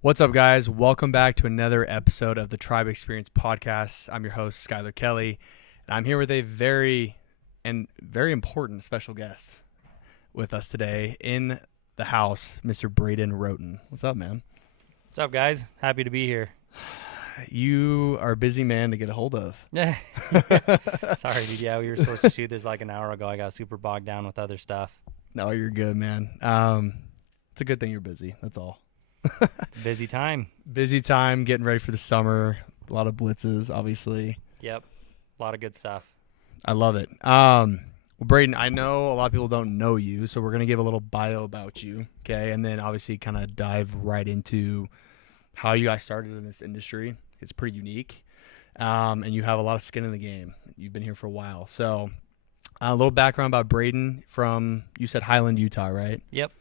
What's up, guys? Welcome back to another episode of the Tribe Experience podcast. I'm your host, Skylar Kelly, and I'm here with a very important special guest with us today in the house, Mr. Brayden Rhoton. What's up, man? What's up, guys? Happy to be here. You are a busy man to get a hold of. Yeah. Sorry, dude. Yeah, we were supposed to shoot this like an hour ago. I got super bogged down with other stuff. No, you're good, man. It's a good thing you're busy. That's all. It's a busy time. Busy time, getting ready for the summer. A lot of blitzes, obviously. Yep. A lot of good stuff. I love it. Well, Brayden, I know a lot of people don't know you, so we're going to give a little bio about you, okay? And then obviously kind of dive right into how you guys started in this industry. It's pretty unique, and you have a lot of skin in the game. You've been here for a while. So a little background about Brayden from, you said Highland, Utah, right? Yep.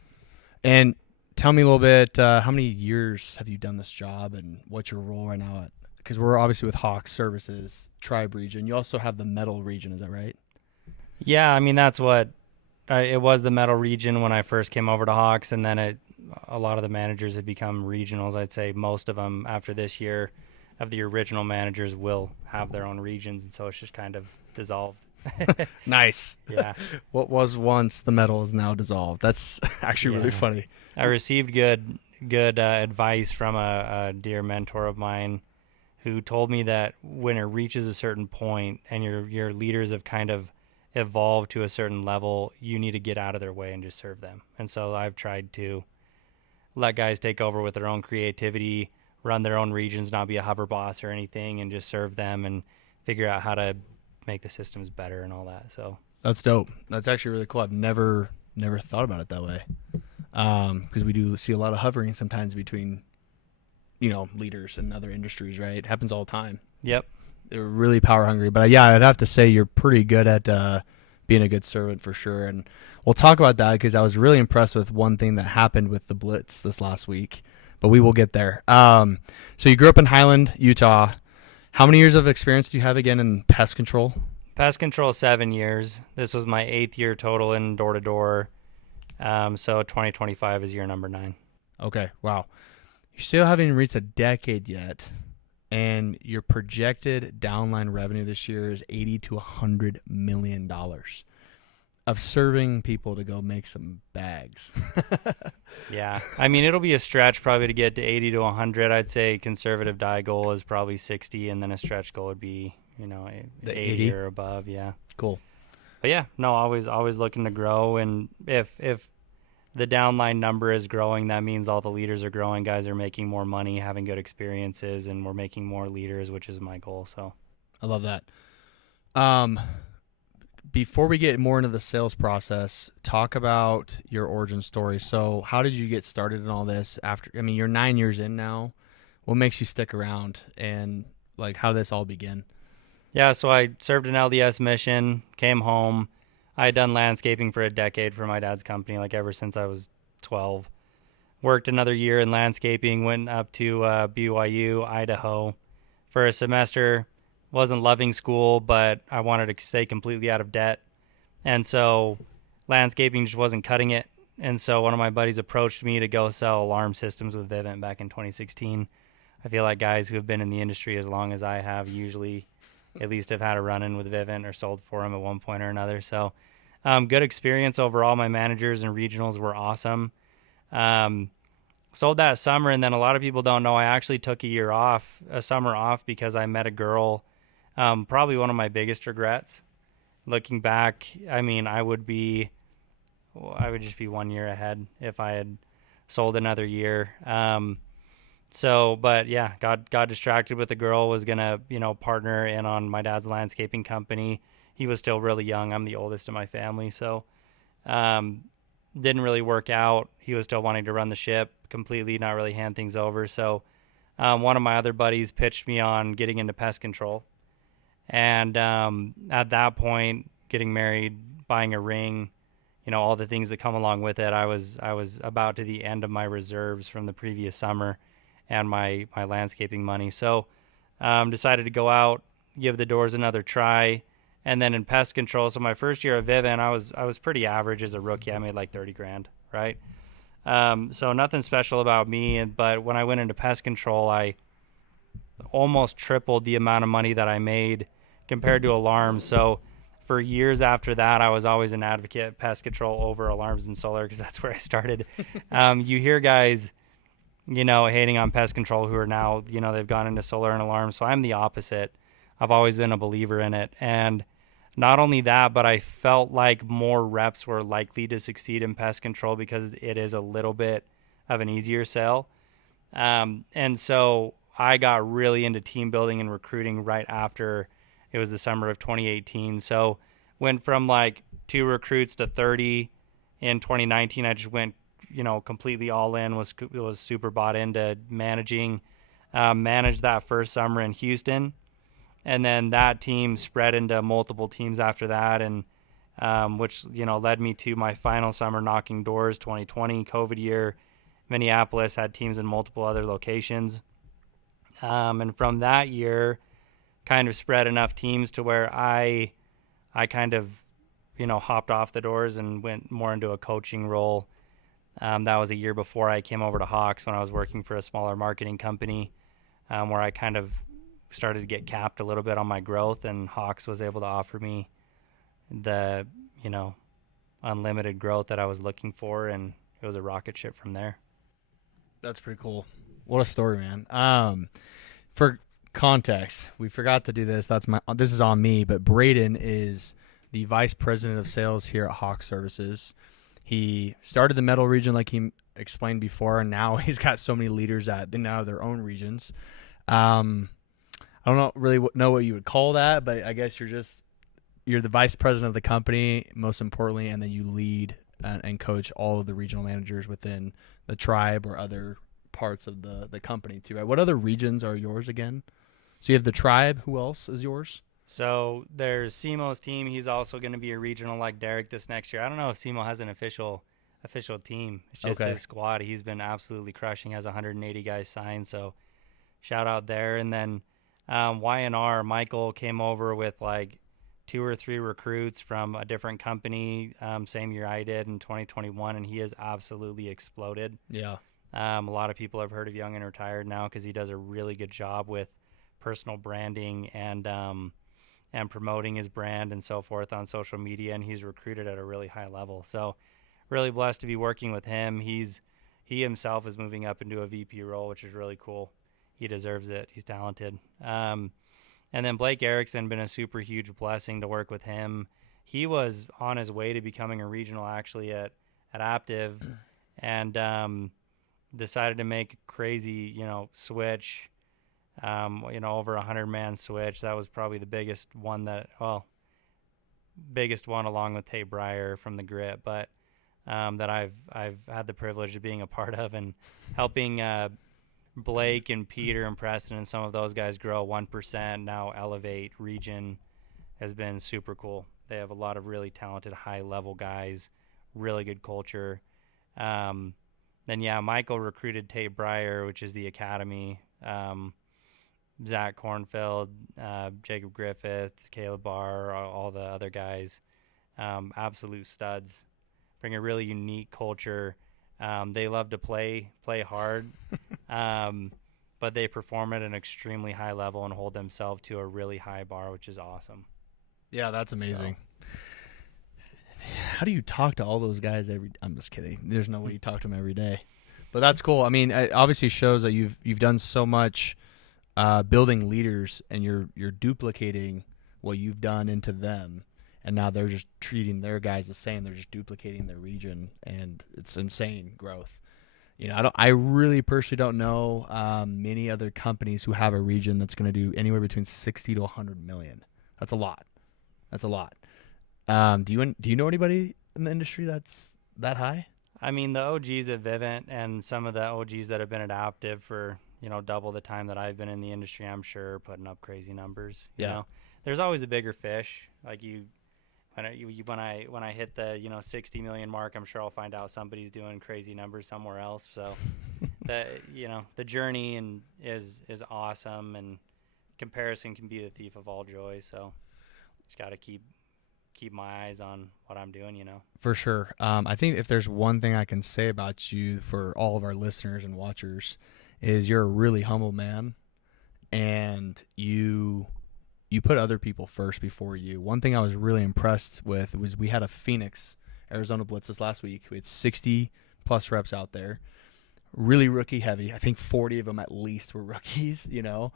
And tell me a little bit, how many years have you done this job and what's your role right now? Because we're obviously with Hawx Services, Tribe Region. You also have the Mettle Region, is that right? Yeah, I mean, that's what it was, the Mettle Region when I first came over to Hawx, and then a lot of the managers had become regionals. I'd say most of them after this year of the original managers will have their own regions, and so it's just kind of dissolved. Nice. Yeah. What was once the Mettle is now dissolved. That's actually really funny. I received good advice from a dear mentor of mine who told me that when it reaches a certain point and your leaders have kind of evolved to a certain level, you need to get out of their way and just serve them. And so I've tried to let guys take over with their own creativity, run their own regions, not be a hover boss or anything, and just serve them and figure out how to make the systems better and all that. So that's dope. That's actually really cool. I've never thought about it that way. Because we do see a lot of hovering sometimes between, leaders and other industries, right? It happens all the time. Yep. They're really power hungry. But yeah, I'd have to say you're pretty good at being a good servant for sure. And we'll talk about that because I was really impressed with one thing that happened with the Blitz this last week. But we will get there. So you grew up in Highland, Utah. How many years of experience do you have again in pest control? Pest control, 7 years. This was my 8th year total in door-to-door. So 2025 is year number 9. Okay, wow. You still haven't reached a decade yet, and your projected downline revenue this year is $80 to $100 million of serving people to go make some bags. Yeah, I mean, it'll be a stretch probably to get to 80 to 100. I'd say conservative die goal is probably 60, and then a stretch goal would be, The 80 or above. Yeah. Cool. But yeah, no, always looking to grow, and if the downline number is growing, that means all the leaders are growing. Guys are making more money, having good experiences, and we're making more leaders, which is my goal. So I love that. Before we get more into the sales process, talk about your origin story. So how did you get started in all this you're 9 years in now. What makes you stick around, and how did this all begin? Yeah, so I served an LDS mission, came home. I had done landscaping for a decade for my dad's company, ever since I was 12. Worked another year in landscaping, went up to BYU, Idaho for a semester. Wasn't loving school, but I wanted to stay completely out of debt. And so landscaping just wasn't cutting it. And so one of my buddies approached me to go sell alarm systems with Vivint back in 2016. I feel like guys who have been in the industry as long as I have usually at least have had a run-in with Vivint or sold for them at one point or another. So good experience overall. My managers and regionals were awesome. Sold that summer, and then a lot of people don't know I actually took a summer off because I met a girl. Probably one of my biggest regrets. Looking back, I mean, I would just be 1 year ahead if I had sold another year. But yeah, got distracted with the girl, was going to, partner in on my dad's landscaping company. He was still really young. I'm the oldest in my family. So, didn't really work out. He was still wanting to run the ship completely, not really hand things over. So, one of my other buddies pitched me on getting into pest control. And, at that point, getting married, buying a ring, all the things that come along with it, I was about to the end of my reserves from the previous summer and my landscaping money. So decided to go out, give the doors another try. And then in pest control, so my first year at Vivint, I was pretty average as a rookie. I made like 30 grand, right? So nothing special about me. But when I went into pest control, I almost tripled the amount of money that I made compared to alarms. So for years after that, I was always an advocate of pest control over alarms and solar because that's where I started. You hear guys, hating on pest control who are now, they've gone into solar and alarms. So I'm the opposite. I've always been a believer in it. And not only that, but I felt like more reps were likely to succeed in pest control because it is a little bit of an easier sell. And so I got really into team building and recruiting right after it was the summer of 2018. So went from like 2 recruits to 30 in 2019. I just went, completely all in, was super bought into managed that first summer in Houston. And then that team spread into multiple teams after that. And, which, led me to my final summer knocking doors, 2020 COVID year. Minneapolis had teams in multiple other locations. And from that year, kind of spread enough teams to where I kind of, hopped off the doors and went more into a coaching role. That was a year before I came over to Hawx when I was working for a smaller marketing company, where I kind of started to get capped a little bit on my growth, and Hawx was able to offer me the, unlimited growth that I was looking for, and it was a rocket ship from there. That's pretty cool. What a story, man. For context, we forgot to do this. This is on me, but Brayden is the vice president of sales here at Hawx Services. He started the Mettle Region like he explained before, and now he's got so many leaders that they now have their own regions. I don't really know what you would call that, but I guess you're the vice president of the company, most importantly, and then you lead and coach all of the regional managers within the tribe or other parts of the company too, right? What other regions are yours again? So you have the tribe. Who else is yours? So there's Simo's team. He's also going to be a regional like Derek this next year. I don't know if Simo has an official team. It's just his squad. He's been absolutely crushing. Has 180 guys signed. So shout out there. And then Y&R, Michael came over with like 2 or 3 recruits from a different company, same year I did in 2021, and he has absolutely exploded. Yeah. A lot of people have heard of Young and Retired now because he does a really good job with personal branding and promoting his brand and so forth on social media, and he's recruited at a really high level. So really blessed to be working with him. He himself is moving up into a VP role, which is really cool. He deserves it. He's talented. And then Blake Erickson, been a super huge blessing to work with him. He was on his way to becoming a regional actually at Aptiv, and decided to make a crazy, switch, over 100-man switch. That was probably the biggest one along with Tate Breyer from the Grit, but that I've had the privilege of being a part of and helping Blake and Peter and Preston and some of those guys grow 1%, now elevate region has been super cool. They have a lot of really talented high-level guys, really good culture. Then, Michael recruited Tate Breyer, which is the academy, Zach Kornfeld, Jacob Griffith, Caleb Barr, all the other guys, absolute studs, bring a really unique culture. They love to play hard, but they perform at an extremely high level and hold themselves to a really high bar, which is awesome. Yeah, that's amazing. How do you talk to all those guys I'm just kidding. There's no way you talk to them every day. But that's cool. I mean, it obviously shows that you've done so much building leaders, and you're duplicating what you've done into them. And now they're just treating their guys the same. They're just duplicating their region, and it's insane growth. I really personally don't know many other companies who have a region that's going to do anywhere between 60 to 100 million. That's a lot. Do you know anybody in the industry that's that high? I mean, the OGs at Vivint and some of the OGs that have been at Aptiv for double the time that I've been in the industry, I'm sure, putting up crazy numbers. You know, there's always a bigger fish. Like when I hit the 60 million mark, I'm sure I'll find out somebody's doing crazy numbers somewhere else. So the journey is awesome, and comparison can be the thief of all joy. So just got to keep keep my eyes on what I'm doing, you know. For sure. I think if there's one thing I can say about you for all of our listeners and watchers is you're a really humble man, and you put other people first before you. One thing I was really impressed with was we had a Phoenix, Arizona Blitz this last week. We had 60 plus reps out there, really rookie heavy. I think 40 of them at least were rookies, you know.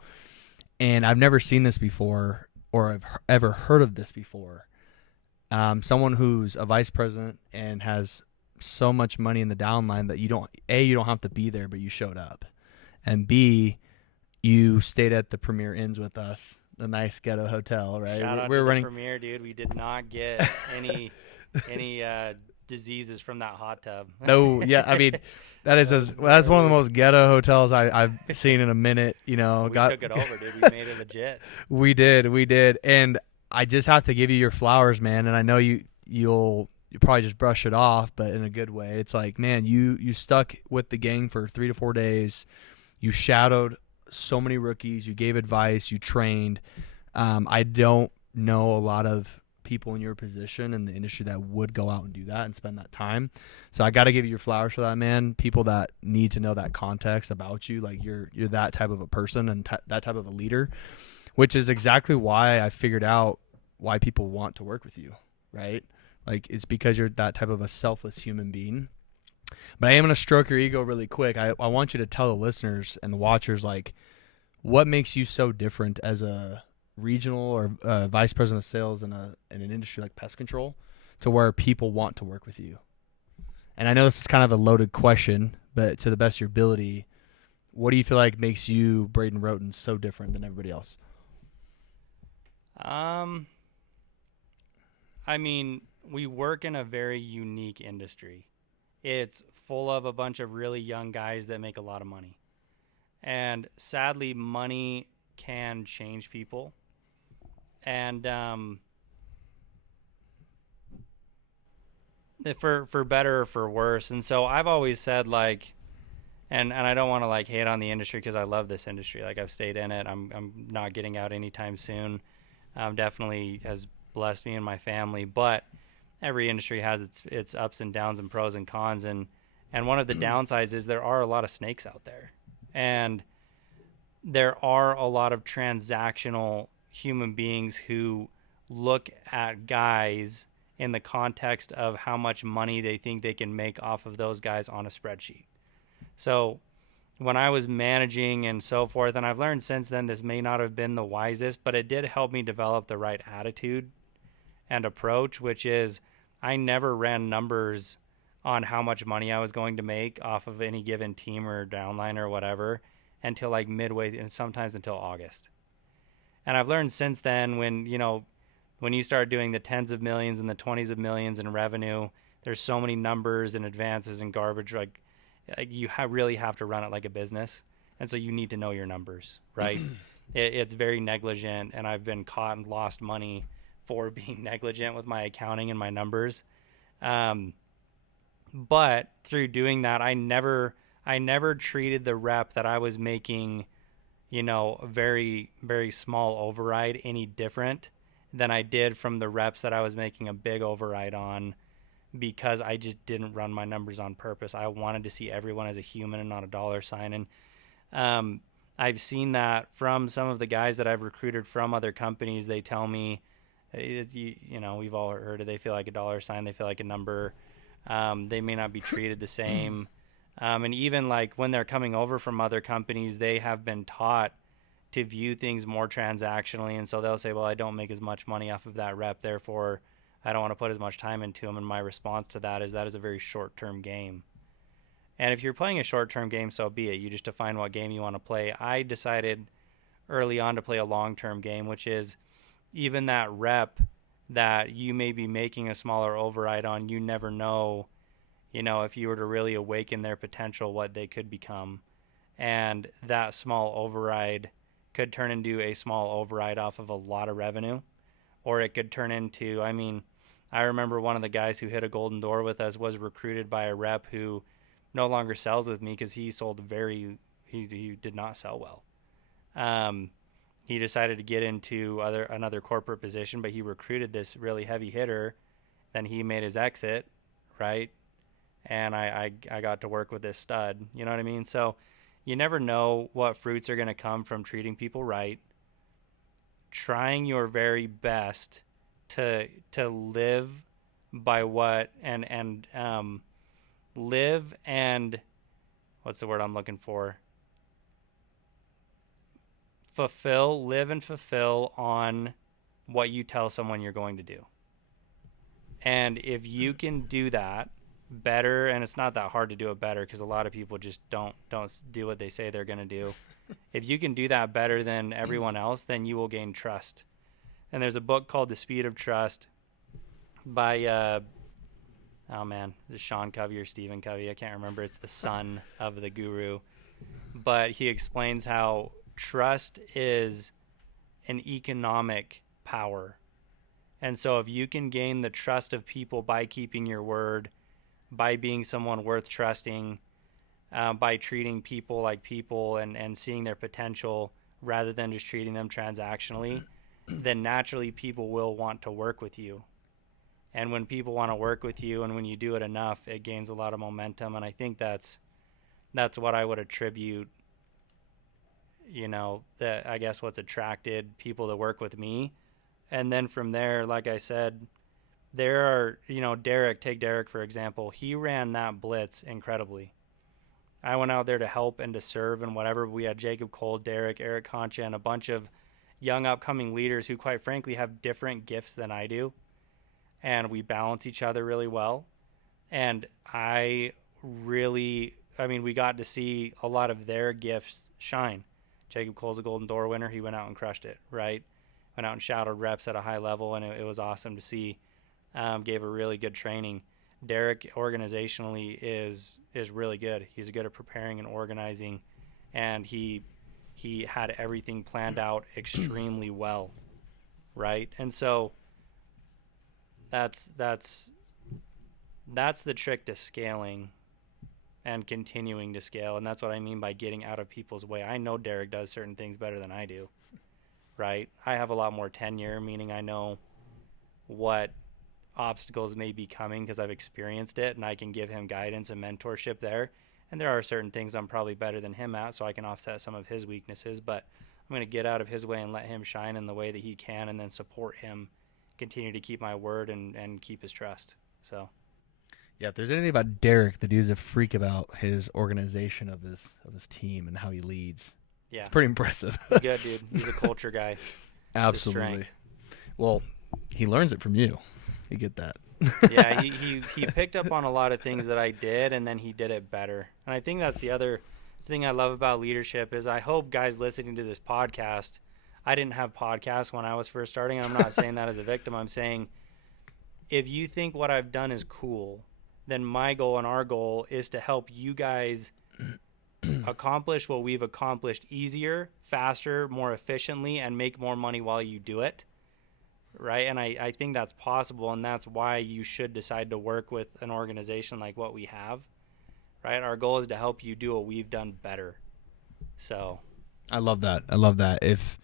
And I've never seen this before, or I've ever heard of this before. Someone who's a vice president and has so much money in the downline that you don't have to be there, but you showed up, and B, you stayed at the Premier Inns with us, the nice ghetto hotel, right? Shout out We're to running the Premier, dude. We did not get any diseases from that hot tub. No, yeah, I mean, that's one of the most ghetto hotels I've seen in a minute. You know, we took it over, dude. We made it legit. We did, and I just have to give you your flowers, man. And I know you'll probably just brush it off, but in a good way. It's like, man, you stuck with the gang for 3 to 4 days. You shadowed so many rookies. You gave advice. You trained. I don't know a lot of people in your position in the industry that would go out and do that and spend that time. So I got to give you your flowers for that, man. People that need to know that context about you, like you're that type of a person and that type of a leader, which is exactly why I figured out why people want to work with you, right? Like, it's because you're that type of a selfless human being. But I am going to stroke your ego really quick. I want you to tell the listeners and the watchers, like, what makes you so different as a regional or vice president of sales in an industry like pest control to where people want to work with you? And I know this is kind of a loaded question, but to the best of your ability, what do you feel like makes you, Brayden Rhoton, so different than everybody else? I mean, we work in a very unique industry. It's full of a bunch of really young guys that make a lot of money. And sadly, money can change people. And for better or for worse. And so I've always said, like, and I don't want to like hate on the industry because I love this industry. Like, I've stayed in it. I'm not getting out anytime soon. Definitely has blessed me and my family. But every industry has its ups and downs and pros and cons. And one of the downsides is there are a lot of snakes out there. And there are a lot of transactional human beings who look at guys in the context of how much money they think they can make off of those guys on a spreadsheet. So when I was managing and so forth, and I've learned since then this may not have been the wisest, but it did help me develop the right attitude and approach, which is I never ran numbers on how much money I was going to make off of any given team or downline or whatever until like midway and sometimes until August. And I've learned since then when you start doing the tens of millions and the 20s of millions in revenue, there's so many numbers and advances and garbage. Like you really have to run it like a business. And so you need to know your numbers, right? It's very negligent, and I've been caught and lost money for being negligent with my accounting and my numbers. But through doing that, I never treated the rep that I was making, a very, very small override any different than I did from the reps that I was making a big override on, because I just didn't run my numbers on purpose. I wanted to see everyone as a human and not a dollar sign. And I've seen that from some of the guys that I've recruited from other companies. They tell me, we've all heard it. They feel like a dollar sign. They feel like a number. They may not be treated the same. And even like when they're coming over from other companies, they have been taught to view things more transactionally. And so they'll say, well, I don't make as much money off of that rep, therefore I don't want to put as much time into them. And my response to that is a very short-term game. And if you're playing a short-term game, so be it. You just define what game you want to play. I decided early on to play a long-term game, which is even that rep that you may be making a smaller override on, you never know, if you were to really awaken their potential, what they could become. And that small override could turn into a small override off of a lot of revenue, or it could turn into, I remember one of the guys who hit a golden door with us was recruited by a rep who no longer sells with me because he did not sell well. he decided to get into another corporate position, but he recruited this really heavy hitter. Then he made his exit, right? And I got to work with this stud. You know what I mean? So you never know what fruits are going to come from treating people right, trying your very best to live by what and live and what's the word I'm looking for? Live and fulfill on what you tell someone you're going to do. And if you can do that better, and it's not that hard to do it better because a lot of people just don't do what they say they're going to do. If you can do that better than everyone else, then you will gain trust. And there's a book called The Speed of Trust by is it Sean Covey or Stephen Covey? I can't remember. It's the son of the guru. But he explains how trust is an economic power. And so if you can gain the trust of people by keeping your word, by being someone worth trusting, by treating people like people and seeing their potential rather than just treating them transactionally, then naturally people will want to work with you. And when people want to work with you and when you do it enough, it gains a lot of momentum. And I think that's what I would attribute, that I guess what's attracted people to work with me. And then from there, like I said, there are, take Derek, for example. He ran that blitz incredibly. I went out there to help and to serve and whatever. We had Jacob Cole, Derek, Eric Concha, and a bunch of young upcoming leaders who, quite frankly, have different gifts than I do. And we balance each other really well. And we got to see a lot of their gifts shine. Jacob Cole's a Golden Door winner. He went out and crushed it, right? Went out and shadowed reps at a high level, and it was awesome to see. Gave a really good training. Derek organizationally is really good. He's good at preparing and organizing, and he had everything planned out extremely well, right? And so that's the trick to scaling and continuing to scale, and that's what I mean by getting out of people's way. I know Derek does certain things better than I do, right? I have a lot more tenure, meaning I know what obstacles may be coming because I've experienced it, and I can give him guidance and mentorship there. And there are certain things I'm probably better than him at, so I can offset some of his weaknesses, but I'm going to get out of his way and let him shine in the way that he can, and then support him, continue to keep my word and keep his trust. So yeah, if there's anything about Derek, the dude's a freak about his organization of his team and how he leads. Yeah, it's pretty impressive. Good dude. He's a culture guy. Absolutely. Well, he learns it from you. You get that. Yeah, he picked up on a lot of things that I did, and then he did it better. And I think that's the other thing I love about leadership is I hope guys listening to this podcast, I didn't have podcasts when I was first starting. I'm not saying that as a victim. I'm saying if you think what I've done is cool, then my goal and our goal is to help you guys accomplish what we've accomplished easier, faster, more efficiently, and make more money while you do it. Right? And I think that's possible, and that's why you should decide to work with an organization like what we have. Right? Our goal is to help you do what we've done better. So I love that. If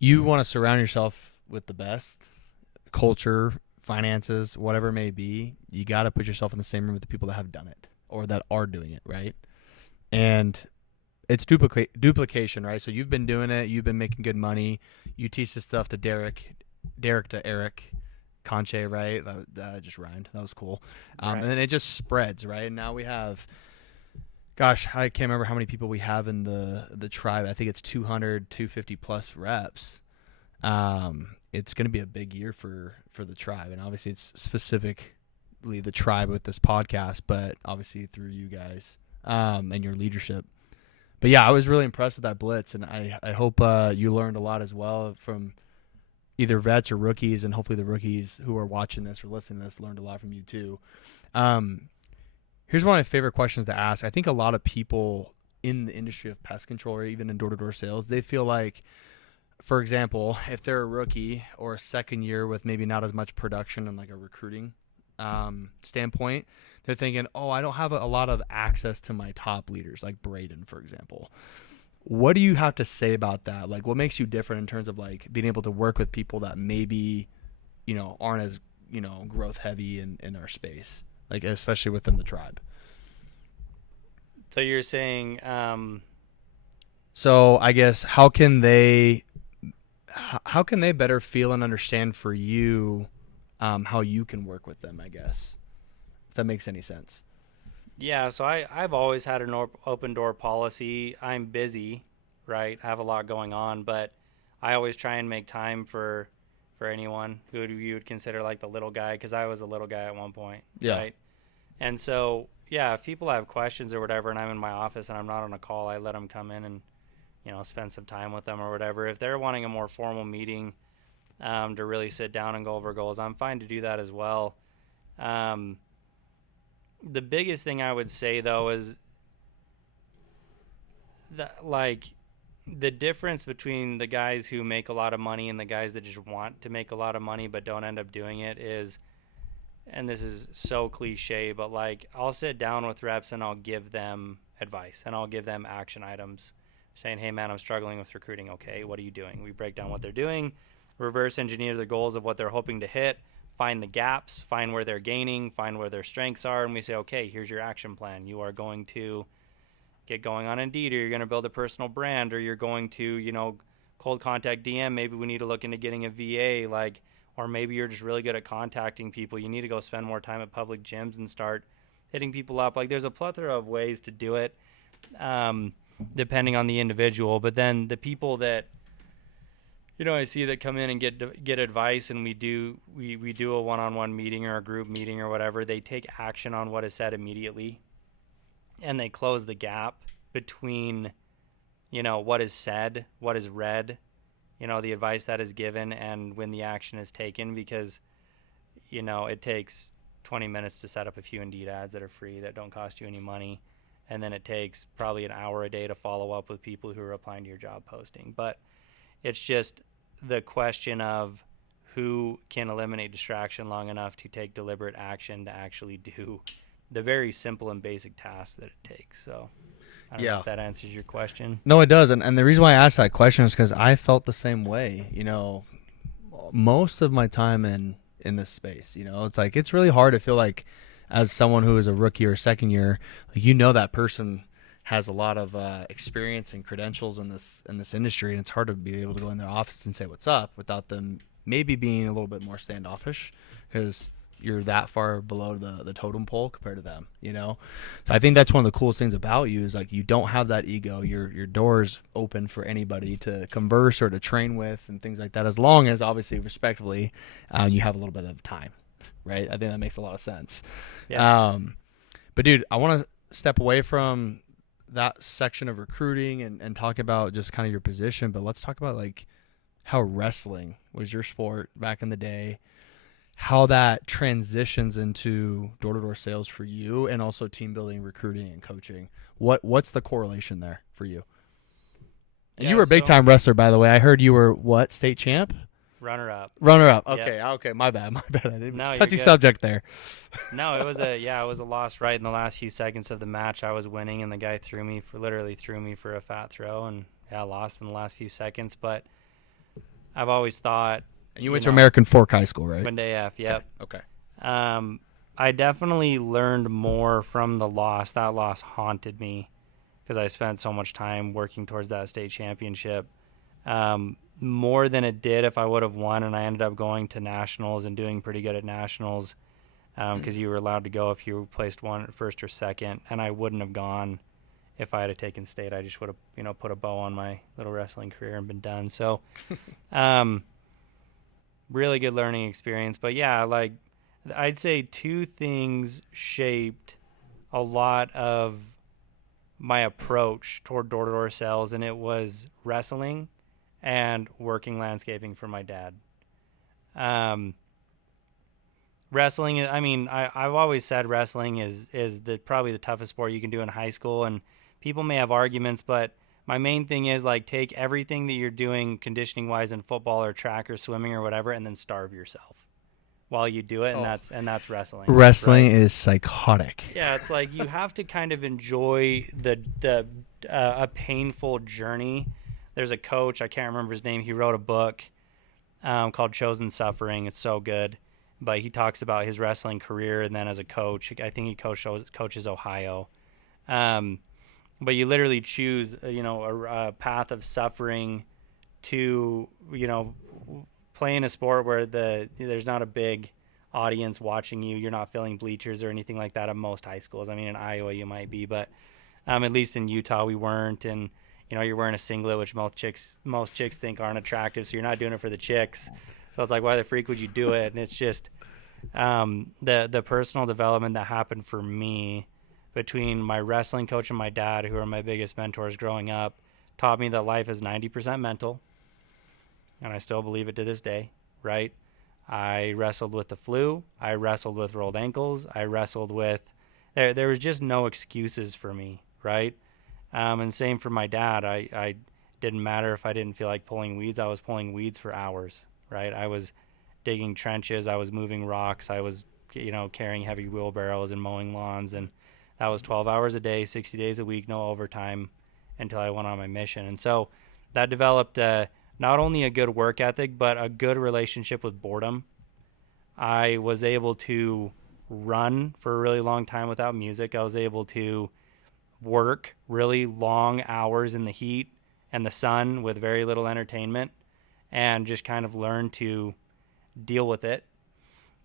you want to surround yourself with the best, culture, finances, whatever it may be, you got to put yourself in the same room with the people that have done it or that are doing it, right? And it's duplication, right? So you've been doing it. You've been making good money. You teach this stuff to Derek to Eric, Conche, right? That just rhymed. That was cool. Right. And then it just spreads, right? And now we have, gosh, I can't remember how many people we have in the tribe. I think it's 200, 250 plus reps. It's going to be a big year for the tribe. And obviously it's specifically the tribe with this podcast, but obviously through you guys and your leadership. But yeah, I was really impressed with that blitz, and I hope you learned a lot as well from either vets or rookies, and hopefully the rookies who are watching this or listening to this learned a lot from you too. Here's one of my favorite questions to ask. I think a lot of people in the industry of pest control or even in door-to-door sales, they feel like, for example, if they're a rookie or a second year with maybe not as much production and like a recruiting standpoint, they're thinking, oh, I don't have a lot of access to my top leaders like Brayden, for example. What do you have to say about that? Like, what makes you different in terms of like being able to work with people that maybe, aren't as, growth heavy in our space, like especially within the tribe? So you're saying, So I guess how can they better feel and understand for you, how you can work with them, I guess, if that makes any sense. yeah, so I've always had an open door policy. I'm busy, right? I have a lot going on, but I always try and make time for anyone who you would consider like the little guy, because I was a little guy at one point, Yeah. right? And so, yeah, if people have questions or whatever, and I'm in my office and I'm not on a call, I let them come in and spend some time with them or whatever. If they're wanting a more formal meeting, to really sit down and go over goals, I'm fine to do that as well. Um, the biggest thing I would say though is that, like, the difference between the guys who make a lot of money and the guys that just want to make a lot of money but don't end up doing it is, and this is so cliche, but like, I'll sit down with reps and I'll give them advice and I'll give them action items saying, hey man, I'm struggling with recruiting. Okay, what are you doing? We break down what they're doing, reverse engineer the goals of what they're hoping to hit, find the gaps, find where they're gaining, find where their strengths are, and we say, okay, here's your action plan. You are going to get going on Indeed, or you're going to build a personal brand, or you're going to, cold contact DM. Maybe we need to look into getting a VA, like, or maybe you're just really good at contacting people. You need to go spend more time at public gyms and start hitting people up. Like, there's a plethora of ways to do it, depending on the individual. But then the people that, I see that come in and get advice, and we do a one-on-one meeting or a group meeting or whatever, they take action on what is said immediately, and they close the gap between, what is said, what is read, the advice that is given, and when the action is taken, because, it takes 20 minutes to set up a few Indeed ads that are free, that don't cost you any money. And then it takes probably an hour a day to follow up with people who are applying to your job posting. But it's just the question of who can eliminate distraction long enough to take deliberate action to actually do the very simple and basic tasks that it takes. So I don't know if that answers your question. No, it does. And the reason why I asked that question is because I felt the same way, most of my time in this space. It's like, it's really hard to feel like, as someone who is a rookie or second year, like, that person has a lot of experience and credentials in this industry, and it's hard to be able to go in their office and say what's up without them maybe being a little bit more standoffish, because you're that far below the totem pole compared to them. So I think that's one of the coolest things about you, is like, you don't have that ego. Your door's open for anybody to converse or to train with and things like that, as long as, obviously, respectively, you have a little bit of time. Right? I think that makes a lot of sense. Yeah. But dude, I want to step away from that section of recruiting and talk about just kind of your position, but let's talk about like how wrestling was your sport back in the day, how that transitions into door-to-door sales for you, and also team building, recruiting, and coaching. What's the correlation there for you? And you were a big-time wrestler, by the way. I heard you were, state champ? Runner-up. Okay. Yep. Okay. My bad. I didn't No, touchy you're good. subject there. No, it was a loss right in the last few seconds of the match. I was winning, and the guy literally threw me for a fat throw, and I lost in the last few seconds. But I've always thought. And you went to American Fork High School, right? Went to AF, yep. Okay. I definitely learned more from the loss. That loss haunted me because I spent so much time working towards that state championship. More than it did if I would have won, and I ended up going to nationals and doing pretty good at nationals, because you were allowed to go if you placed first or second, and I wouldn't have gone if I had taken state. I just would have put a bow on my little wrestling career and been done. So really good learning experience. But yeah, like, I'd say two things shaped a lot of my approach toward door-to-door sales, and it was wrestling and working landscaping for my dad. Wrestling, I mean, I've always said wrestling is probably the toughest sport you can do in high school, and people may have arguments, but my main thing is, like, take everything that you're doing conditioning-wise in football or track or swimming or whatever, and then starve yourself while you do it, and that's wrestling. Wrestling is psychotic. Yeah, it's like you have to kind of enjoy the a painful journey. There's a coach, I can't remember his name. He wrote a book called Chosen Suffering. It's so good. But he talks about his wrestling career, and then as a coach, I think he coaches Ohio. But you literally choose, a path of suffering to, play in a sport where there's not a big audience watching you. You're not filling bleachers or anything like that at most high schools. I mean, in Iowa you might be, but at least in Utah we weren't. And you're wearing a singlet, which most chicks think aren't attractive, so you're not doing it for the chicks. So it's like, why the freak would you do it? And it's just the personal development that happened for me between my wrestling coach and my dad, who are my biggest mentors growing up, taught me that life is 90% mental, and I still believe it to this day, right? I wrestled with the flu. I wrestled with rolled ankles. I wrestled with there was just no excuses for me, right? And same for my dad. I didn't matter if I didn't feel like pulling weeds. I was pulling weeds for hours, right? I was digging trenches. I was moving rocks. I was, carrying heavy wheelbarrows and mowing lawns. And that was 12 hours a day, 60 days a week, no overtime until I went on my mission. And so that developed not only a good work ethic, but a good relationship with boredom. I was able to run for a really long time without music. I was able to work really long hours in the heat and the sun with very little entertainment, and just kind of learn to deal with it.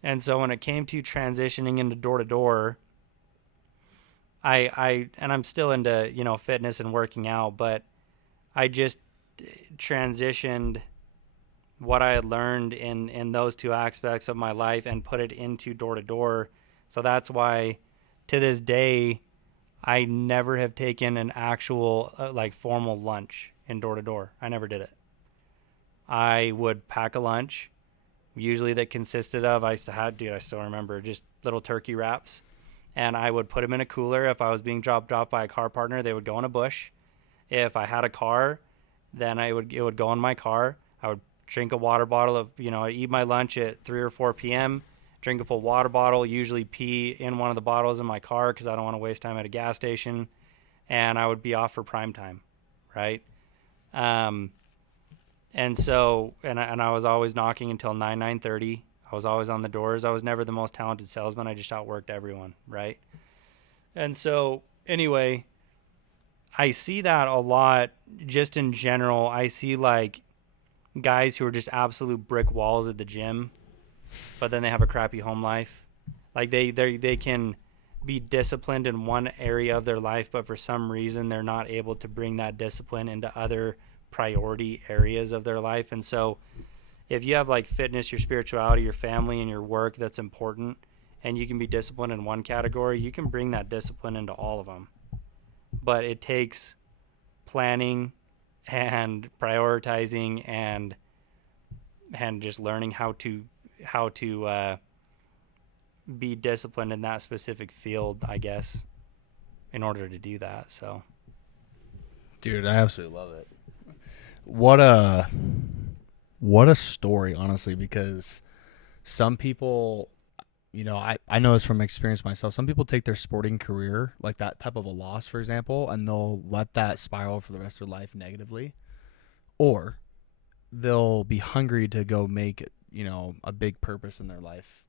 And so when it came to transitioning into door to door, I'm still into, fitness and working out, but I just transitioned what I had learned in those two aspects of my life and put it into door to door. So that's why to this day, I never have taken an actual formal lunch in door to door. I never did it. I would pack a lunch, usually that consisted of, I still remember, just little turkey wraps. And I would put them in a cooler. If I was being dropped off by a car partner, they would go in a bush. If I had a car, then it would go in my car. I would drink a water bottle I'd eat my lunch at 3 or 4 p.m., drink a full water bottle, usually pee in one of the bottles in my car because I don't want to waste time at a gas station. And I would be off for prime time, right? And so, and I was always knocking until 9:30. I was always on the doors. I was never the most talented salesman. I just outworked everyone, right? And so, anyway, I see that a lot just in general. I see guys who are just absolute brick walls at the gym, but then they have a crappy home life. They can be disciplined in one area of their life, but for some reason they're not able to bring that discipline into other priority areas of their life. And so if you have fitness, your spirituality, your family, and your work that's important, and you can be disciplined in one category, you can bring that discipline into all of them. But it takes planning and prioritizing and just learning how to be disciplined in that specific field, I guess, in order to do that. So, dude, I absolutely love it. What a story, honestly, because some people, I know this from experience myself. Some people take their sporting career, like that type of a loss, for example, and they'll let that spiral for the rest of their life negatively, or they'll be hungry to go make, a big purpose in their life,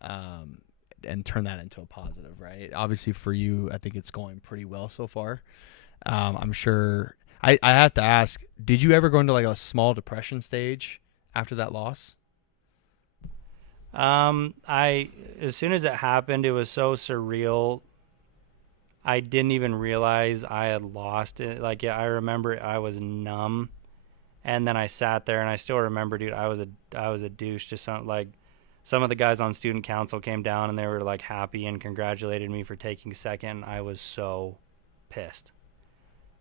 and turn that into a positive, right? Obviously for you, I think it's going pretty well so far. I'm sure I have to ask, did you ever go into a small depression stage after that loss? As soon as it happened, it was so surreal. I didn't even realize I had lost it. I remember I was numb, and then I sat there, and I still remember, dude, I was a douche. Just some of the guys on student council came down, and they were happy and congratulated me for taking second. I was so pissed.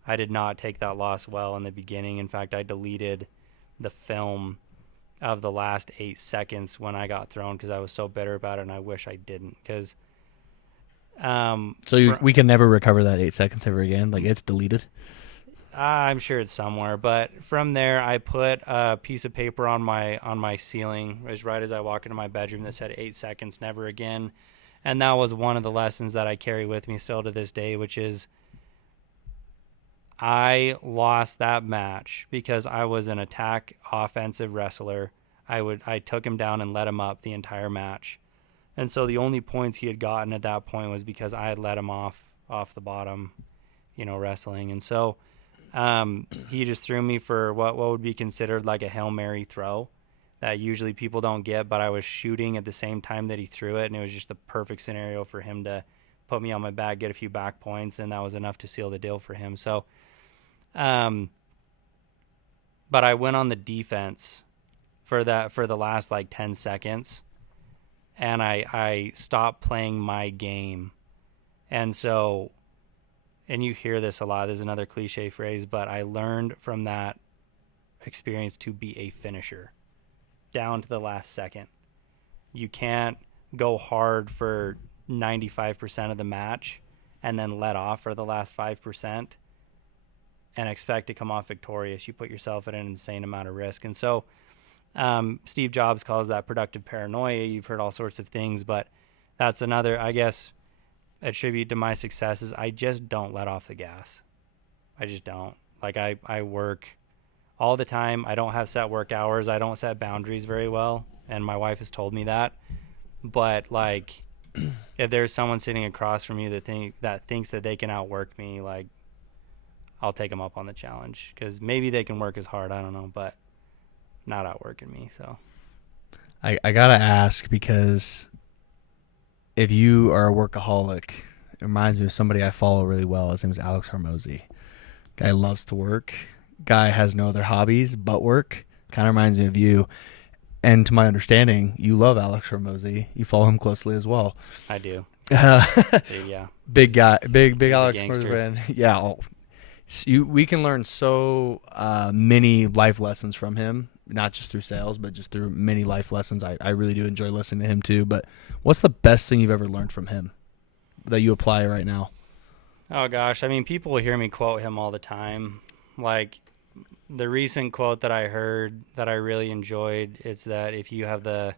I did not take that loss well in the beginning. In fact, I deleted the film of the last 8 seconds when I got thrown because I was so bitter about it, and I wish I didn't. Because we can never recover that 8 seconds ever again. It's deleted. I'm sure it's somewhere, but from there, I put a piece of paper on my ceiling, right as I walk into my bedroom, that said 8 seconds, never again. And that was one of the lessons that I carry with me still to this day, which is I lost that match because I was an attack offensive wrestler. I took him down and let him up the entire match. And so the only points he had gotten at that point was because I had let him off the bottom, wrestling. And so he just threw me for what would be considered like a Hail Mary throw that usually people don't get, but I was shooting at the same time that he threw it, and it was just the perfect scenario for him to put me on my back, get a few back points, and that was enough to seal the deal for him. So, but I went on the defense for the last like 10 seconds, and I stopped playing my game. And so, and you hear this a lot, there's another cliche phrase, but I learned from that experience to be a finisher down to the last second. You can't go hard for 95% of the match and then let off for the last 5% and expect to come off victorious. You put yourself at an insane amount of risk. And so Steve Jobs calls that productive paranoia. You've heard all sorts of things, but that's another, I guess, attribute to my success is I just don't let off the gas. I just don't. Like I work all the time. I don't have set work hours. I don't set boundaries very well, and my wife has told me that. But like, if there's someone sitting across from you that thinks that they can outwork me, like, I'll take them up on the challenge because maybe they can work as hard. I don't know, but not outworking me. So I gotta ask, because if you are a workaholic, it reminds me of somebody I follow really well. His name is Hawx Services. Guy loves to work. Guy has no other hobbies but work. Kind of reminds me of you. And to my understanding, you love Hawx Services. You follow him closely as well. I do. Yeah. Big guy. Big He's Hawx Services fan. Yeah. We can learn so many life lessons from him, not just through sales, but just through many life lessons. I really do enjoy listening to him too. But what's the best thing you've ever learned from him that you apply right now? Oh, gosh. I mean, people will hear me quote him all the time. Like, the recent quote that I heard that I really enjoyed, it's that if you have the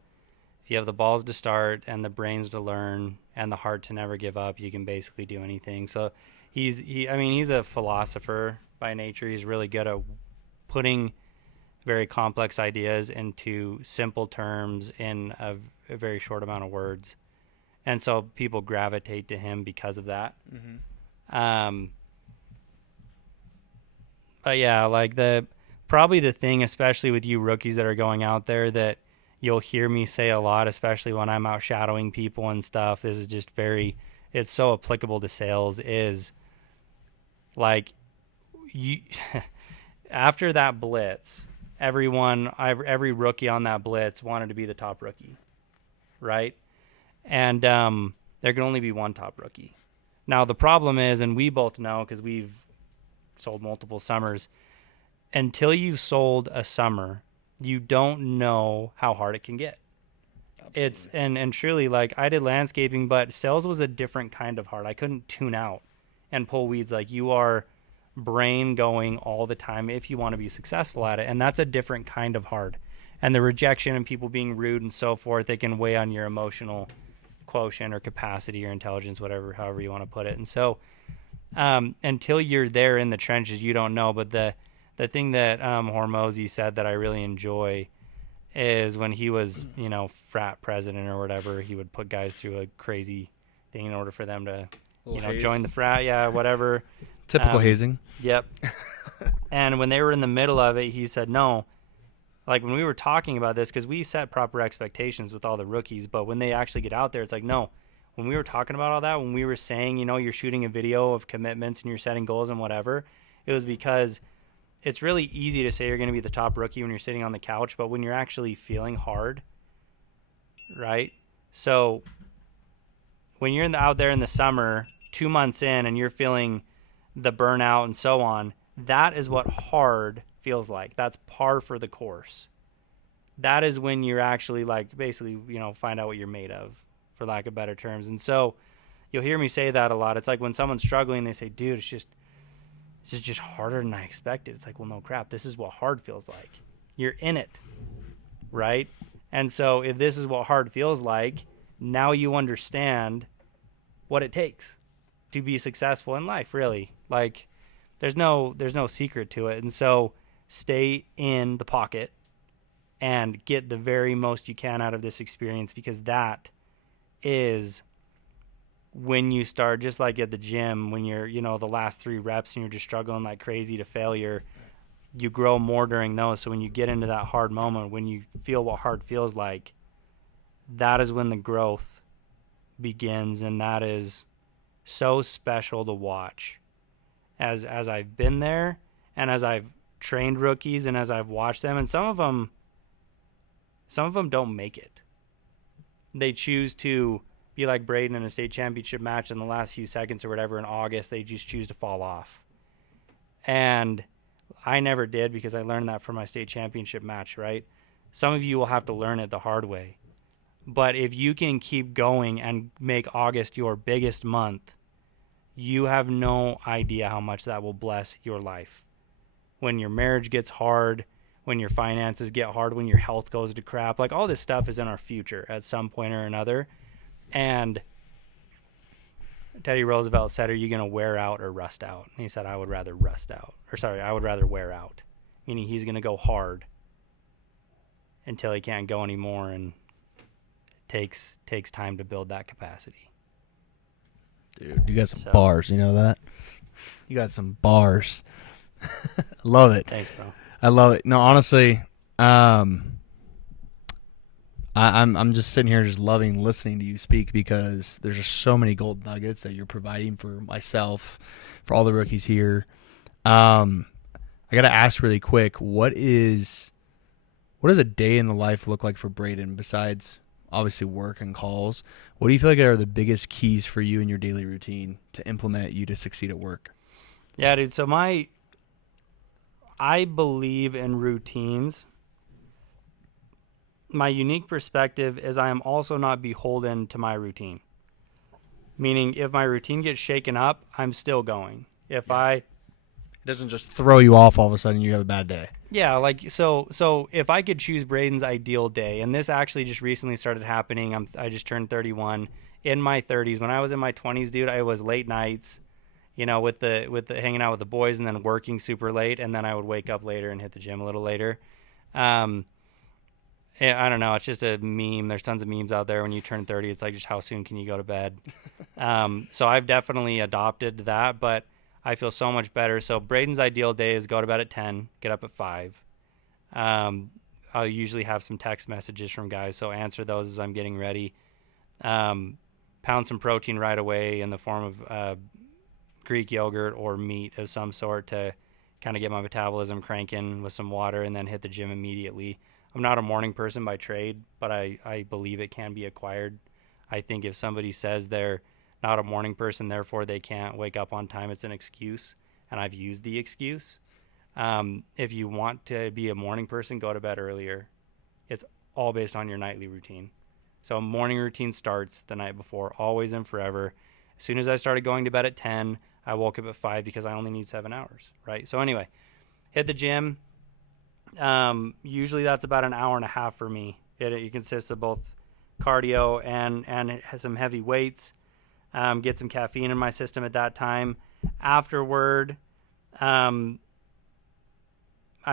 balls to start and the brains to learn and the heart to never give up, you can basically do anything. So he's a philosopher by nature. He's really good at putting very complex ideas into simple terms in a very short amount of words. And so people gravitate to him because of that. Mm-hmm. But yeah, like probably the thing, especially with you rookies that are going out there, that you'll hear me say a lot, especially when I'm out shadowing people and stuff. This is just it's so applicable to sales, is like you, after that blitz, every rookie on that blitz wanted to be the top rookie, right? And there can only be one top rookie. Now the problem is, and we both know because we've sold multiple summers, until you've sold a summer, you don't know how hard it can get. Absolutely. It's and truly, like, I did landscaping, but sales was a different kind of hard. I couldn't tune out and pull weeds. Like, you are brain going all the time if you want to be successful at it, and that's a different kind of hard. And the rejection and people being rude and so forth, they can weigh on your emotional quotient or capacity or intelligence, however you want to put it. And so until you're there in the trenches, you don't know. But the thing that Hormozy said that I really enjoy is when he was, frat president or whatever, he would put guys through a crazy thing in order for them to, join the frat. Yeah, whatever. Typical hazing. Yep. And when they were in the middle of it, he said, no, like when we were talking about this, because we set proper expectations with all the rookies, but when they actually get out there, it's like, no, when we were talking about all that, when we were saying, you're shooting a video of commitments and you're setting goals and whatever, it was because it's really easy to say you're going to be the top rookie when you're sitting on the couch, but when you're actually feeling hard, right? So when you're out there in the summer, 2 months in, and you're feeling the burnout and so on, that is what hard feels like. That's par for the course. That is when you're actually, like, basically, find out what you're made of, for lack of better terms. And so you'll hear me say that a lot. It's like when someone's struggling, they say, dude, this is just harder than I expected. It's like, well, no crap. This is what hard feels like. You're in it, right? And so if this is what hard feels like, now you understand what it takes to be successful in life, really. Like, There's no secret to it. And so stay in the pocket and get the very most you can out of this experience, because that is when you start, just like at the gym, when you're, the last 3 reps and you're just struggling like crazy to failure, you grow more during those. So when you get into that hard moment, when you feel what hard feels like, that is when the growth begins. And that is so special to watch. As I've been there, and as I've trained rookies, and as I've watched them, and some of them don't make it. They choose to be like Brayden in a state championship match in the last few seconds or whatever in August. They just choose to fall off. And I never did, because I learned that from my state championship match, right? Some of you will have to learn it the hard way. But if you can keep going and make August your biggest month, you have no idea how much that will bless your life. When your marriage gets hard, when your finances get hard, when your health goes to crap, like all this stuff is in our future at some point or another. And Teddy Roosevelt said, "Are you going to wear out or rust out?" And he said, "I would rather I would rather wear out." Meaning he's going to go hard until he can't go anymore, and it takes time to build that capacity. Dude, you got some bars, you know that? You got some bars. Love it. Thanks, bro. I love it. No, honestly, I'm just sitting here just loving listening to you speak, because there's just so many gold nuggets that you're providing for myself, for all the rookies here. I got to ask really quick, what does a day in the life look like for Brayden, besides obviously work and calls? What do you feel like are the biggest keys for you in your daily routine to implement you to succeed at work? Yeah, dude. So I believe in routines. My unique perspective is I am also not beholden to my routine. Meaning, if my routine gets shaken up, I'm still going. It doesn't just throw you off all of a sudden you have a bad day. Yeah, like so if I could choose Brayden's ideal day, and this actually just recently started happening. I just turned 31. In my 30s, when I was in my 20s, dude, I was late nights, with the hanging out with the boys, and then working super late, and then I would wake up later and hit the gym a little later. I don't know. It's just a meme. There's tons of memes out there. When you turn 30, it's like, just how soon can you go to bed? So I've definitely adopted that, but I feel so much better. So Brayden's ideal day is go to bed at 10, get up at 5. I'll usually have some text messages from guys, so answer those as I'm getting ready. Pound some protein right away in the form of Greek yogurt or meat of some sort to kind of get my metabolism cranking with some water, and then hit the gym immediately. I'm not a morning person by trade, but I believe it can be acquired. I think if somebody says they're not a morning person, therefore they can't wake up on time, it's an excuse, and I've used the excuse. If you want to be a morning person, go to bed earlier. It's all based on your nightly routine. So morning routine starts the night before, always and forever. As soon as I started going to bed at 10, I woke up at 5 because I only need 7 hours, right? So anyway, hit the gym. Usually that's about an hour and a half for me. It consists of both cardio and it has some heavy weights. Get some caffeine in my system at that time. Afterward, I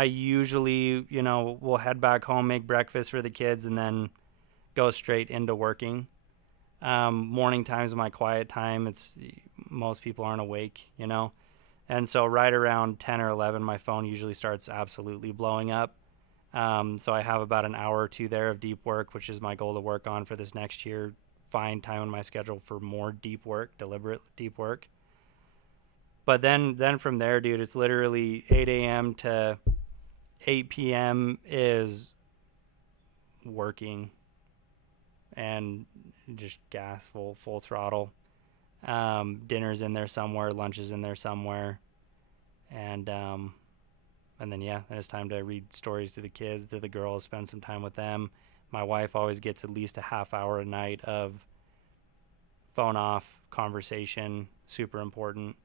usually, will head back home, make breakfast for the kids, and then go straight into working. Morning time's my quiet time. Most people aren't awake, And so right around 10 or 11, my phone usually starts absolutely blowing up. So I have about an hour or two there of deep work, which is my goal to work on for this next year. Find time in my schedule for more deep work, deliberate deep work. But then from there, dude, it's literally 8 a.m. to 8 p.m. is working and just gas, full throttle. Dinner's in there somewhere, lunch is in there somewhere. And then then it's time to read stories to the kids, to the girls, spend some time with them. My wife always gets at least a half hour a night of phone off conversation, super important,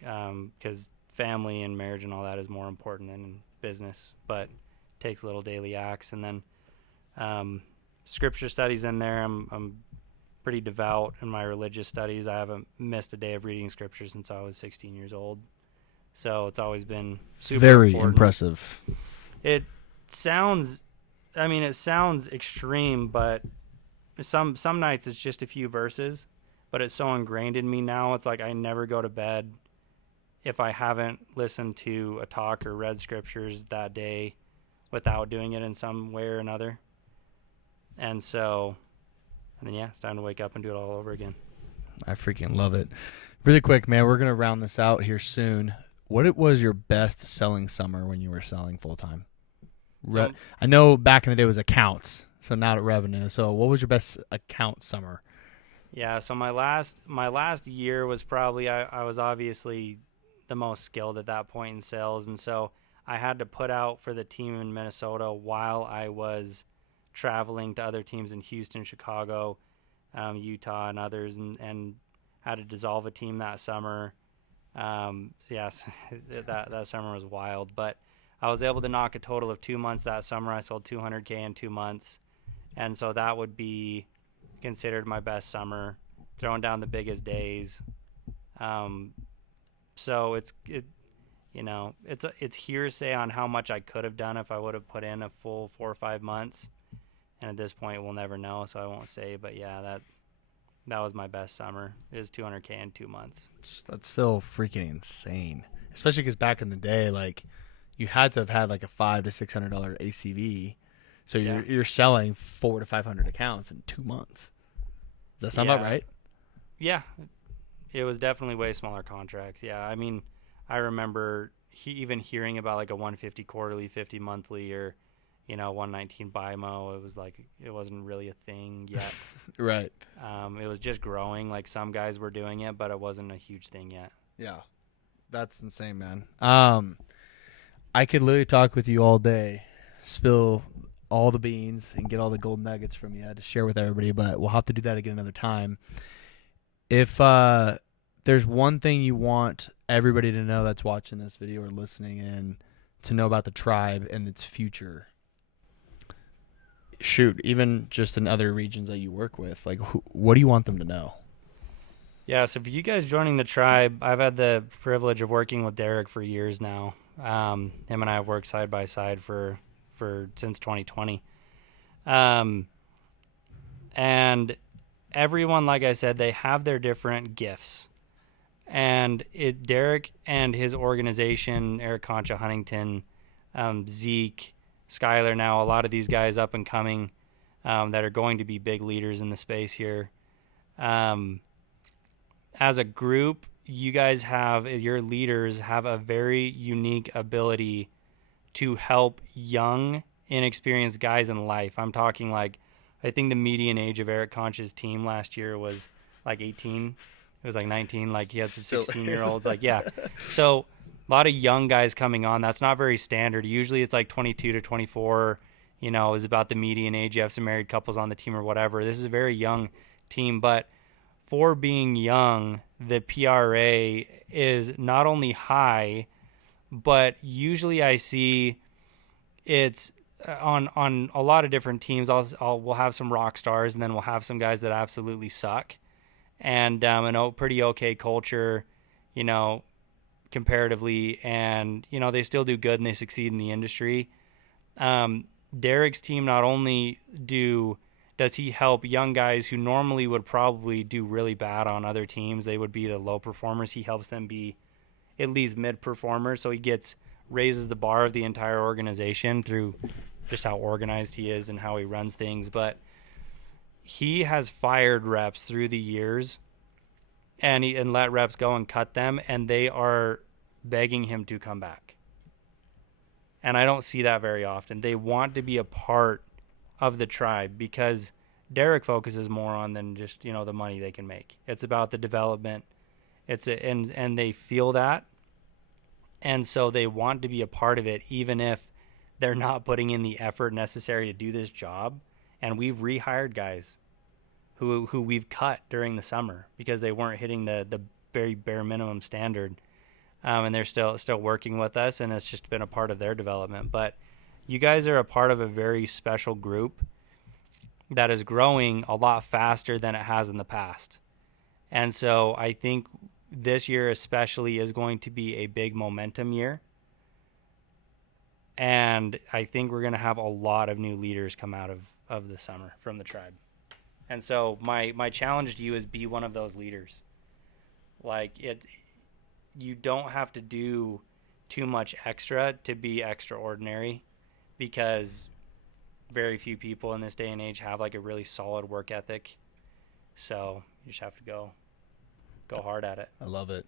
because family and marriage and all that is more important than business, but takes little daily acts. And then scripture studies in there. I'm pretty devout in my religious studies. I haven't missed a day of reading scripture since I was 16 years old. So it's always been super Very important. impressive. It sounds, I mean, it sounds extreme, but some nights it's just a few verses, but it's so ingrained in me now. It's like I never go to bed if I haven't listened to a talk or read scriptures that day without doing it in some way or another. And so, and then, yeah, it's time to wake up and do it all over again. I freaking love it. Really quick, man, we're going to round this out here soon. What was your best selling summer when you were selling full-time? I know back in the day it was accounts, so now at revenue. So what was your best account summer? Yeah, so my last year was probably, I was obviously the most skilled at that point in sales, and so I had to put out for the team in Minnesota while I was traveling to other teams in Houston, Chicago, Utah, and others, and had to dissolve a team that summer. Yes, that summer was wild, but I was able to knock a total of 2 months that summer. I sold $200K in 2 months, and so that would be considered my best summer, throwing down the biggest days. So it's hearsay on how much I could have done if I would have put in a full 4 or 5 months, and at this point we'll never know, so I won't say. But yeah, that was my best summer, is $200K in 2 months. That's still freaking insane, especially because back in the day, like, you had to have had like a $500 to $600 ACV, so you're selling 400 to 500 accounts in 2 months. Does that sound about right? Yeah, it was definitely way smaller contracts. Yeah, I mean, I remember even hearing about like a 150 quarterly, 50 monthly, or 119 BIMO. It was like it wasn't really a thing yet. Right. It was just growing. Like some guys were doing it, but it wasn't a huge thing yet. Yeah, that's insane, man. I could literally talk with you all day, spill all the beans, and get all the gold nuggets from you to share with everybody, but we'll have to do that again another time. If there's one thing you want everybody to know that's watching this video or listening in to know about the tribe and its future, shoot, even just in other regions that you work with, like, what do you want them to know? Yeah, so for you guys joining the tribe, I've had the privilege of working with Derek for years now. Him and I have worked side by side for since 2020. And everyone, like I said, they have their different gifts. And Derek and his organization, Eric Concha, Huntington, Zeke, Skyler, now a lot of these guys up and coming that are going to be big leaders in the space here. As a group, your leaders have a very unique ability to help young, inexperienced guys in life. I'm talking like, I think the median age of Eric Concha's team last year was like 18. It was like 19. Like he had some 16-year-olds. Like, yeah. So a lot of young guys coming on. That's not very standard. Usually it's like 22 to 24, is about the median age. You have some married couples on the team or whatever. This is a very young team, but for being young, the PRA is not only high, but usually I see it's on a lot of different teams. We'll have some rock stars, and then we'll have some guys that absolutely suck, and a pretty okay culture, comparatively, and they still do good and they succeed in the industry. Derek's team, not only does he help young guys who normally would probably do really bad on other teams, they would be the low performers. He helps them be at least mid performers, so he raises the bar of the entire organization through just how organized he is and how he runs things. But he has fired reps through the years and let reps go and cut them, and they are begging him to come back. And I don't see that very often. They want to be a part of the tribe because Derek focuses more on than just, the money they can make. It's about the development. And they feel that. And so they want to be a part of it, even if they're not putting in the effort necessary to do this job. And we've rehired guys who we've cut during the summer because they weren't hitting the very bare minimum standard. And they're still working with us, and it's just been a part of their development. But you guys are a part of a very special group that is growing a lot faster than it has in the past. And so I think this year especially is going to be a big momentum year. And I think we're going to have a lot of new leaders come out of the summer from the tribe. And so my challenge to you is be one of those leaders. Like, you don't have to do too much extra to be extraordinary, because very few people in this day and age have like a really solid work ethic. So you just have to go hard at it. I love it.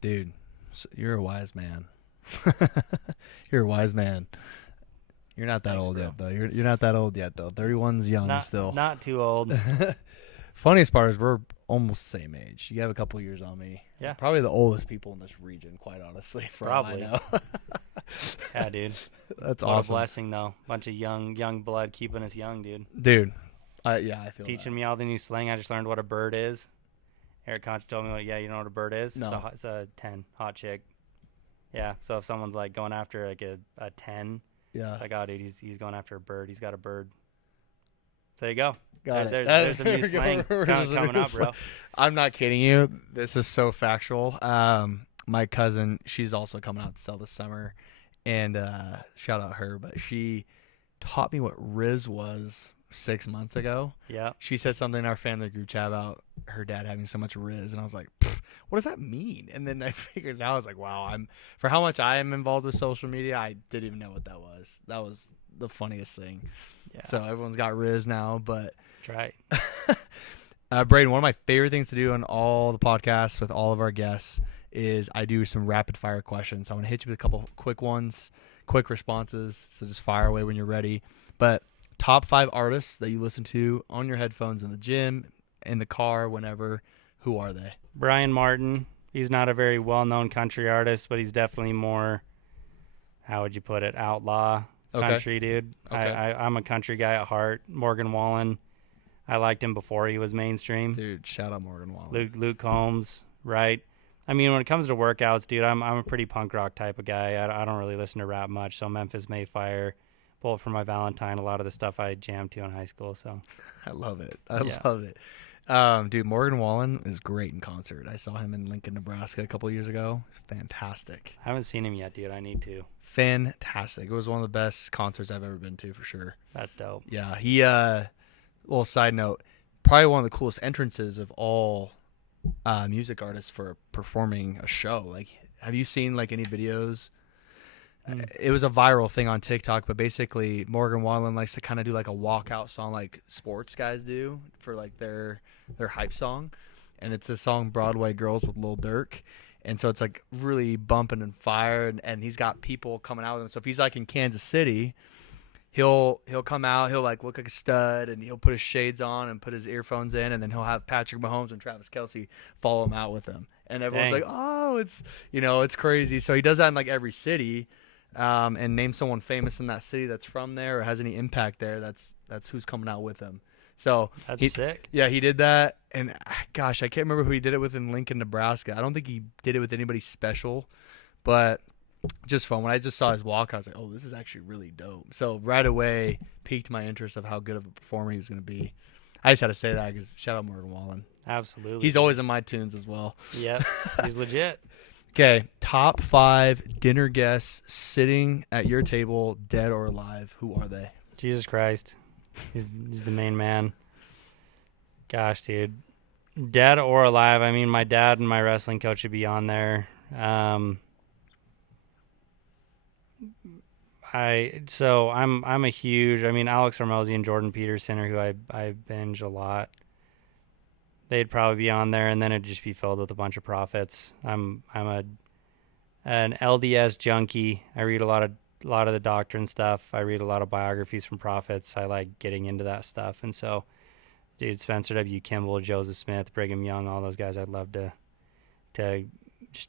Dude, you're a wise man. You're a wise man. You're not that Thanks, old bro. yet, though. You're not that old yet, though. 31's young still. Not too old. Funniest part is we're almost the same age. You have a couple years on me. Yeah. Probably the oldest people in this region, quite honestly. For all I Probably. know. Yeah, dude. That's What awesome. a blessing, though. Bunch of young blood keeping us young, dude. Dude, I feel Teaching me all the new slang. I just learned what a bird is. Eric Concha told me, you know what a bird is? No. It's a 10, hot chick. Yeah, so if someone's like going after like a 10, Yeah. it's like, oh, dude, he's going after a bird. He's got a bird. So there you go. Got it. There's some new slang coming up, bro. I'm not kidding you. This is so factual. My cousin, she's also coming out to sell this summer, and shout out her, but she taught me what Riz was 6 months ago. Yeah. She said something in our family group chat about her dad having so much Riz, and I was like, what does that mean? And then I figured it out. I was like, wow, for how much I am involved with social media, I didn't even know what that was. That was the funniest thing. Yeah. So everyone's got Riz now, but That's right. Brayden, one of my favorite things to do on all the podcasts with all of our guests is I do some rapid fire questions. I'm going to hit you with a couple quick ones, quick responses. So just fire away when you're ready. But top 5 artists that you listen to on your headphones in the gym, in the car, whenever, who are they? Brian Martin. He's not a very well-known country artist, but he's definitely more, how would you put it, outlaw country dude. Okay. I'm a country guy at heart. Morgan Wallen. I liked him before he was mainstream. Dude, shout out Morgan Wallen. Luke Combs, right? I mean, when it comes to workouts, dude, I'm a pretty punk rock type of guy. I don't really listen to rap much. So Memphis Mayfire, Bullet for My Valentine, a lot of the stuff I jammed to in high school. So I love it. Yeah. Love it. Dude, Morgan Wallen is great in concert. I saw him in Lincoln, Nebraska a couple years ago. It's fantastic. I haven't seen him yet, dude. I need to. Fantastic. It was one of the best concerts I've ever been to, for sure. That's dope. Yeah, he little side note, probably one of the coolest entrances of all music artists for performing a show. Like, have you seen like any videos? It was a viral thing on TikTok, but basically Morgan Wallen likes to kind of do like a walkout song like sports guys do for like their hype song, and it's a song Broadway Girls with Lil Durk. And so it's like really bumping and fire, and he's got people coming out with him. So if he's like in Kansas City, he'll come out, he'll like look like a stud, and he'll put his shades on and put his earphones in, and then he'll have Patrick Mahomes and Travis Kelce follow him out with him. And everyone's Dang. like, oh, it's crazy. So he does that in like every city, and name someone famous in that city that's from there or has any impact there. That's who's coming out with him. So That's sick. yeah, he did that, and gosh, I can't remember who he did it with in Lincoln, Nebraska. I don't think he did it with anybody special, but just fun. When I just saw his walk, I was like, oh, this is actually really dope. So right away, piqued my interest of how good of a performer he was going to be. I just had to say that because shout out Morgan Wallen. Absolutely. He's always in my tunes as well. Yep. He's legit. Okay, top 5 dinner guests sitting at your table, dead or alive. Who are they? Jesus Christ. He's the main man. Gosh, dude. Dead or alive, I mean, my dad and my wrestling coach would be on there. I'm a huge, Alex Hormozy and Jordan Peterson are who I binge a lot. They'd probably be on there, and then it'd just be filled with a bunch of prophets. I'm an LDS junkie. I read a lot of the doctrine stuff. I read a lot of biographies from prophets. I like getting into that stuff. And so, dude, Spencer W. Kimball, Joseph Smith, Brigham Young, all those guys, I'd love to just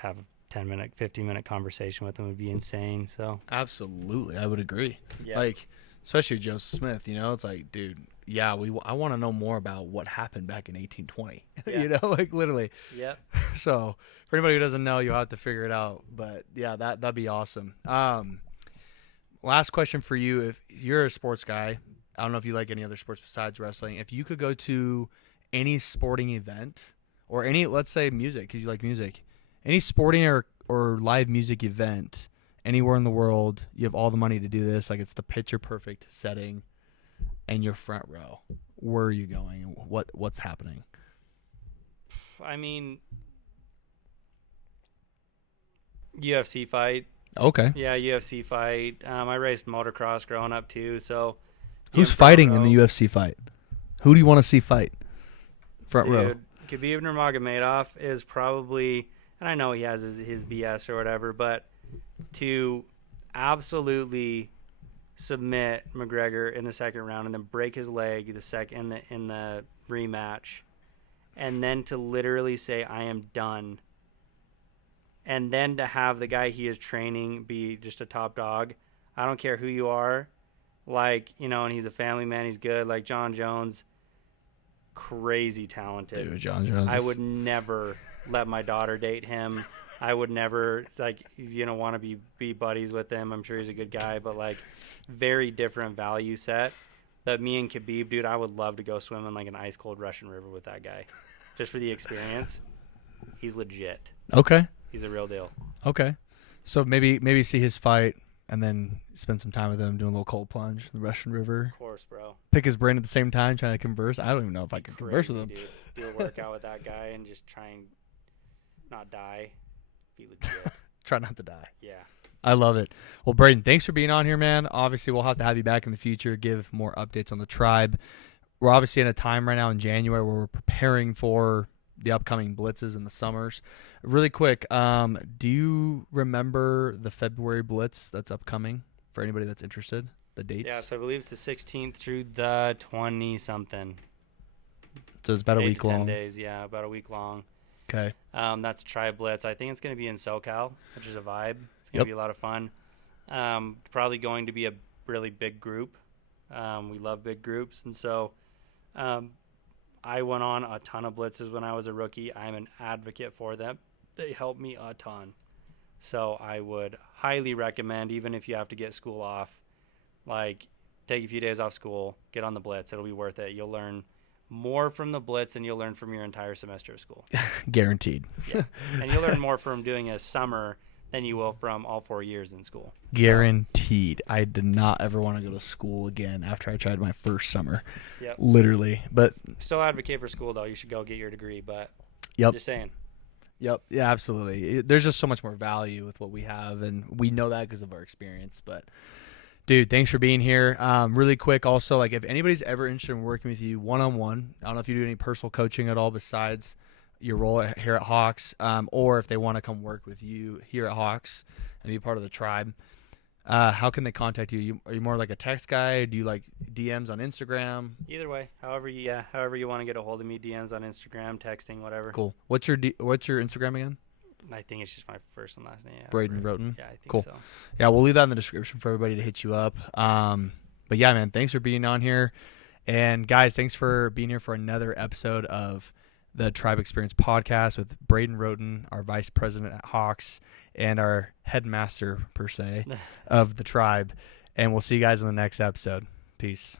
have a 10-minute, 15-minute conversation with them. Would be insane. So Absolutely, I would agree. Yeah. Like, especially Joseph Smith, it's like, dude, yeah, I want to know more about what happened back in 1820. Yeah. Like literally. Yep. So for anybody who doesn't know, you'll have to figure it out. But yeah, that'd be awesome. Last question for you: if you're a sports guy, I don't know if you like any other sports besides wrestling. If you could go to any sporting event, or any, let's say music, because you like music, any sporting or live music event anywhere in the world, you have all the money to do this. Like, it's the picture perfect setting, and you're front row. Where are you going? What's happening? I mean, UFC fight. Okay. Yeah, UFC fight. I raced motocross growing up too. So, Who's fighting in the UFC fight? Who do you want to see fight? Front row. Khabib Nurmagomedov is probably, and I know he has his BS or whatever, but to absolutely submit McGregor in the second round and then break his leg in the rematch, and then to literally say I am done, and then to have the guy he is training be just a top dog. I don't care who you are, like, you know, and he's a family man. He's good. Like John Jones, crazy talented. Dude, John Jones. I would never let my daughter date him. I would never, like, you know, want to be buddies with him. I'm sure he's a good guy, but, like, very different value set. That me and Khabib, dude, I would love to go swim in, like, an ice-cold Russian river with that guy. Just for the experience. He's legit. Okay. He's a real deal. Okay. So maybe see his fight and then spend some time with him doing a little cold plunge in the Russian River. Of course, bro. Pick his brain at the same time, trying to converse. I don't even know if I can converse with him. Dude. Do a workout with that guy and just try and not die. Be legit. Try not to die. Yeah. I love it. Well, Brayden, thanks for being on here, man. Obviously, we'll have to have you back in the future, give more updates on the tribe. We're obviously in a time right now in January where we're preparing for the upcoming blitzes in the summers. Really quick, do you remember the February blitz that's upcoming for anybody that's interested? The dates? Yeah, so I believe it's the 16th through the 20-something. So it's about a week 10 long. days, yeah, about a week long. Okay. That's Tribe Blitz. I think it's going to be in SoCal, which is a vibe. It's going to be a lot of fun. Probably going to be a really big group. We love big groups. And so I went on a ton of blitzes when I was a rookie. I'm an advocate for them. They helped me a ton. So I would highly recommend, even if you have to get school off, like, take a few days off school, get on the blitz. It'll be worth it. You'll learn more from the blitz than you'll learn from your entire semester of school. Guaranteed. Yeah. And you'll learn more from doing a summer than you will from all 4 years in school. Guaranteed. So, I did not ever want to go to school again after I tried my first summer. Yep. Literally. But still advocate for school, though. You should go get your degree, but yep. Just saying. Yep. Yeah, absolutely. There's just so much more value with what we have, and we know that because of our experience. But, dude, thanks for being here. Really quick, also, like, if anybody's ever interested in working with you one-on-one, I don't know if you do any personal coaching at all besides your role here at Hawx, or if they want to come work with you here at Hawx and be part of the tribe, how can they contact you? Are you more like a text guy? Do you like DMs on Instagram? Either way, however you want to get a hold of me, DMs on Instagram, texting, whatever. Cool. What's your Instagram again? I think it's just my first and last name. Yeah, Brayden Rhoton. Yeah, I think cool. so. Yeah, we'll leave that in the description for everybody to hit you up. But yeah, man, thanks for being on here. And guys, thanks for being here for another episode of the Tribe Experience podcast with Brayden Rhoton, our vice president at Hawx and our headmaster, per se, of the tribe. And we'll see you guys in the next episode. Peace.